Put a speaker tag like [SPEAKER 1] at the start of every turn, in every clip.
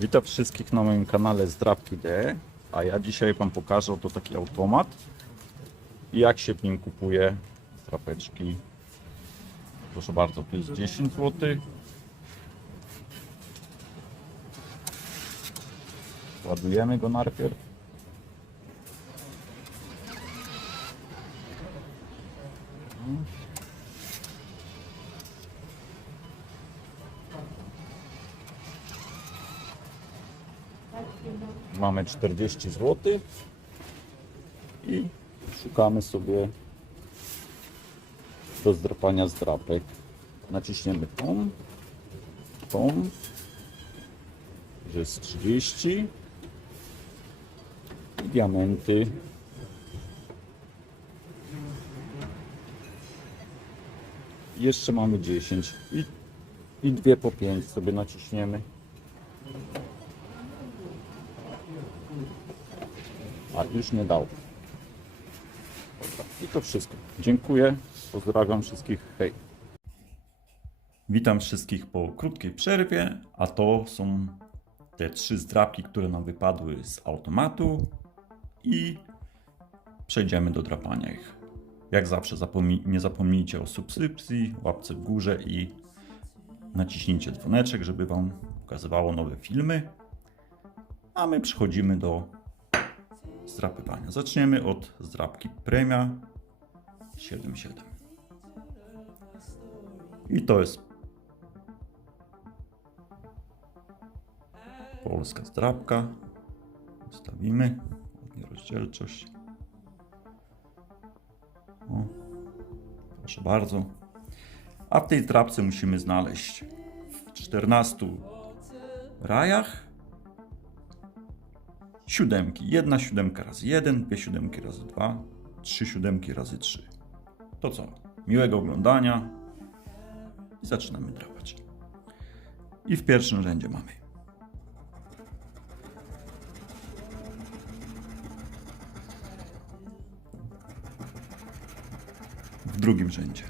[SPEAKER 1] Witam wszystkich na moim kanale Zdrabki D, a ja dzisiaj Wam pokażę oto taki automat i jak się w nim kupuje zdrapeczki. Proszę bardzo, to jest 10 zł. Ładujemy go najpierw. Mamy 40 zł i szukamy sobie do zdrapania zdrapek. Naciśniemy tą, tą, że jest 30 i diamenty. Jeszcze mamy 10 i, i dwie po 5 sobie naciśniemy. A już nie dał. I to wszystko. Dziękuję. Pozdrawiam wszystkich. Hej. Witam wszystkich po krótkiej przerwie, a to są te trzy zdrapki, które nam wypadły z automatu i przejdziemy do drapania ich. Jak zawsze zapomnij, nie zapomnijcie o subskrypcji, łapce w górze i naciśnijcie dzwoneczek, żeby Wam pokazywało nowe filmy. A my przechodzimy do zdrapywania. Zaczniemy od zdrapki Premia 7.7. I to jest polska zdrapka. Ustawimy ładnie rozdzielczość. O, proszę bardzo. A w tej zdrapce musimy znaleźć w 14 rajach siódemki. Jedna siódemka razy jeden, dwie siódemki razy dwa, trzy siódemki razy trzy. To co? Miłego oglądania i zaczynamy drapać. I w pierwszym rzędzie mamy w drugim rzędzie,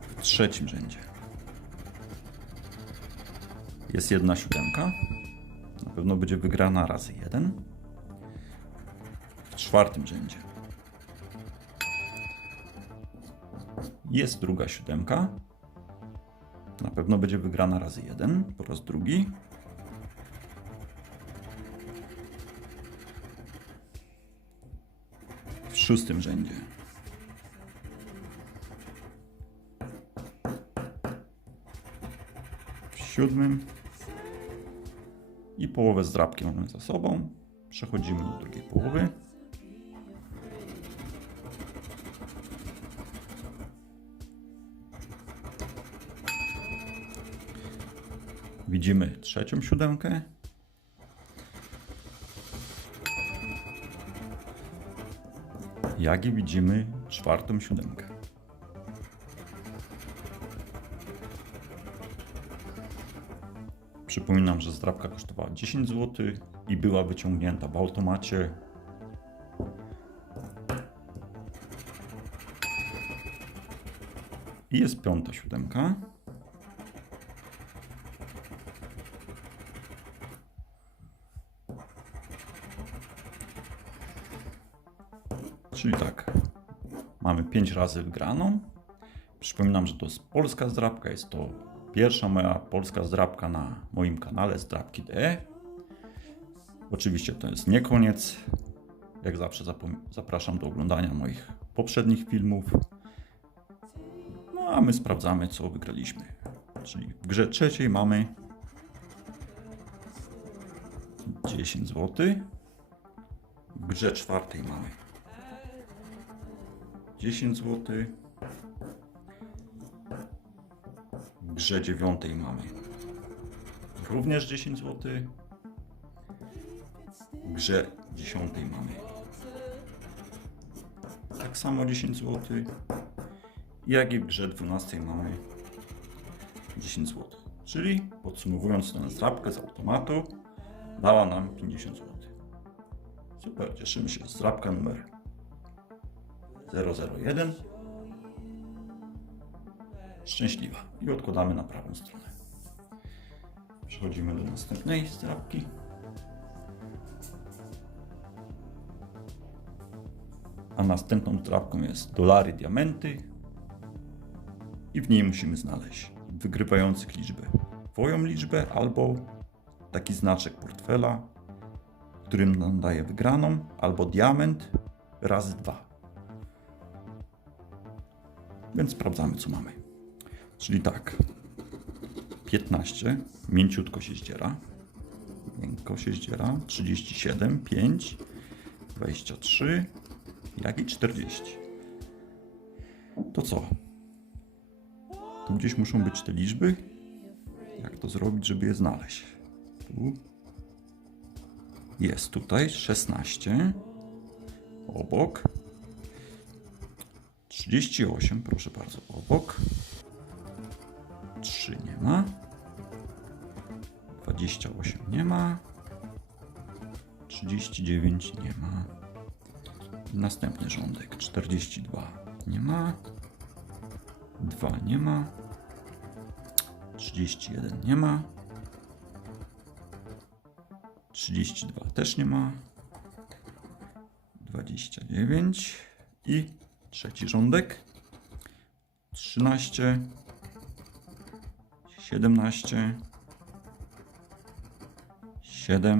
[SPEAKER 1] w trzecim rzędzie jest jedna siódemka. Na pewno będzie wygrana razy jeden. W czwartym rzędzie jest druga siódemka. Na pewno będzie wygrana razy jeden po raz drugi. W szóstym rzędzie w siódmym i połowę zdrabki mamy za sobą. Przechodzimy do drugiej połowy. Widzimy trzecią siódemkę. Jak i widzimy czwartą siódemkę. Przypominam, że zdrabka kosztowała 10 zł i była wyciągnięta w automacie. I jest piąta siódemka. Czyli tak, mamy 5 razy wygraną. Przypominam, że to jest polska zdrabka, jest to Pierwsza moja polska zdrabka na moim kanale Zdrabki DE. Oczywiście to jest nie koniec. Jak zawsze zapraszam do oglądania moich poprzednich filmów. No a my sprawdzamy, co wygraliśmy. Czyli w grze trzeciej mamy 10 zł. W grze czwartej mamy 10 zł. Grze dziewiątej mamy również 10 zł. W grze dziesiątej mamy tak samo 10 zł. Jak i w grze 12 mamy 10 zł. Czyli podsumowując tę zdrabkę z automatu, dała nam 50 zł. Super, cieszymy się. Zdrabka numer 001 szczęśliwa. I odkładamy na prawą stronę. Przechodzimy do następnej zdrabki. A następną zdrabką jest dolary, diamenty. I w niej musimy znaleźć wygrywających liczbę. Twoją liczbę albo taki znaczek portfela, którym nam daje wygraną, albo diament razy dwa. Więc sprawdzamy, co mamy. Czyli tak, 15, mięciutko się zdziera. Miękko się zdziera. 37, 5, 23, jak i 40. To co? Tu gdzieś muszą być te liczby. Jak to zrobić, żeby je znaleźć? Tu. Jest tutaj 16. Obok. 38, proszę bardzo, obok. Nie ma. 39 nie ma. Następny rządek 42 nie ma. 2 nie ma. 31 nie ma. 32 też nie ma. 29 i trzeci rządek 13 17 7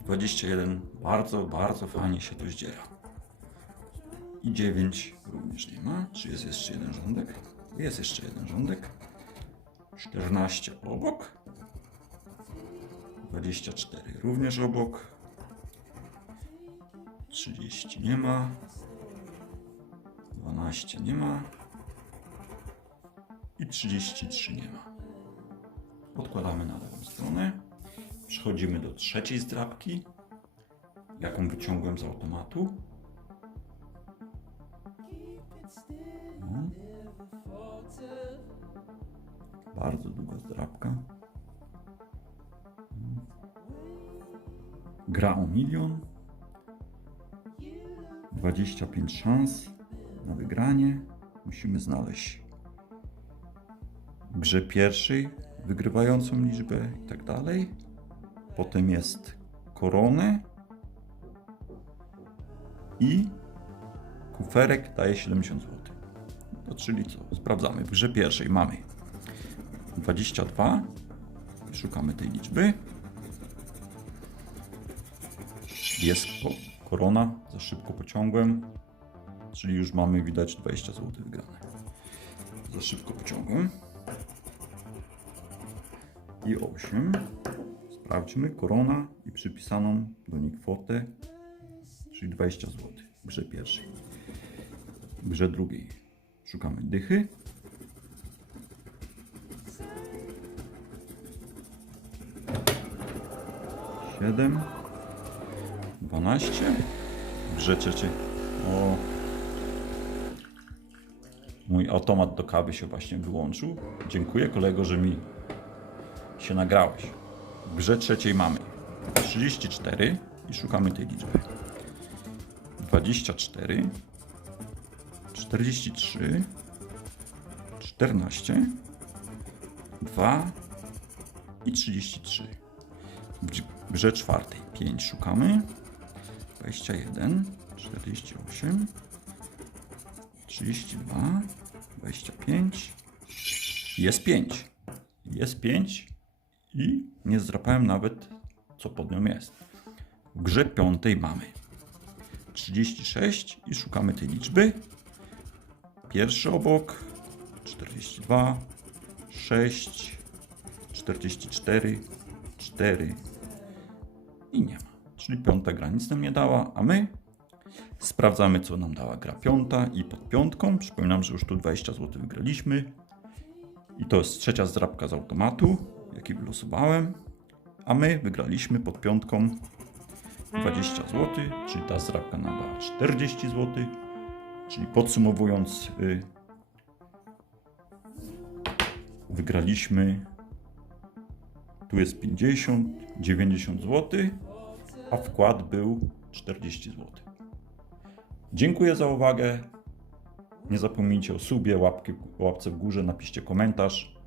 [SPEAKER 1] 21 bardzo, bardzo fajnie się to zdziera. I 9 również nie ma. Czy jest jeszcze jeden rządek? Jest jeszcze jeden rządek. 14 obok. 24 również obok. 30 nie ma. 12 nie ma. I 33 nie ma. Odkładamy na lewą stronę. Przechodzimy do trzeciej zdrabki, jaką wyciągłem z automatu. No. Bardzo długa zdrabka. Gra o milion. 25 szans na wygranie. Musimy znaleźć w grze pierwszej wygrywającą liczbę i tak dalej. Potem jest koronę i kuferek daje 70 zł. To czyli co? Sprawdzamy. W grze pierwszej mamy 22. Szukamy tej liczby. Jest ko- korona. Za szybko pociągłem. Czyli już mamy widać 20 zł wygrane. Za szybko pociągłem. I 8. Sprawdźmy korona i przypisaną do niej kwotę, czyli 20 zł grze pierwszej. Grze drugiej szukamy dychy. Siedem, dwanaście. Grze trzeciej. O. Mój automat do kawy się właśnie wyłączył. Dziękuję kolego, że mi się nagrałeś. W grze trzeciej mamy 34 i szukamy tej liczby. 24, 43, 14, 2 i 33. W grze czwartej 5 szukamy. 21, 48, 32, 25. Jest 5. Jest 5 i nie zdrapałem nawet, co pod nią jest. W grze piątej mamy 36 i szukamy tej liczby. Pierwszy obok 42, 6, 44, 4 i nie ma. Czyli piąta gra nic nam nie dała, a my sprawdzamy, co nam dała gra piąta i pod piątką. Przypominam, że już tu 20 zł wygraliśmy. I to jest trzecia zdrabka z automatu, jaki wylosowałem. A my wygraliśmy pod piątką 20 zł, czyli ta zdrabka nam dała 40 zł. Czyli podsumowując, y, wygraliśmy. Tu jest 50, 90 zł, a wkład był 40 zł. Dziękuję za uwagę. Nie zapomnijcie o subie, łapki, łapce w górze, napiszcie komentarz.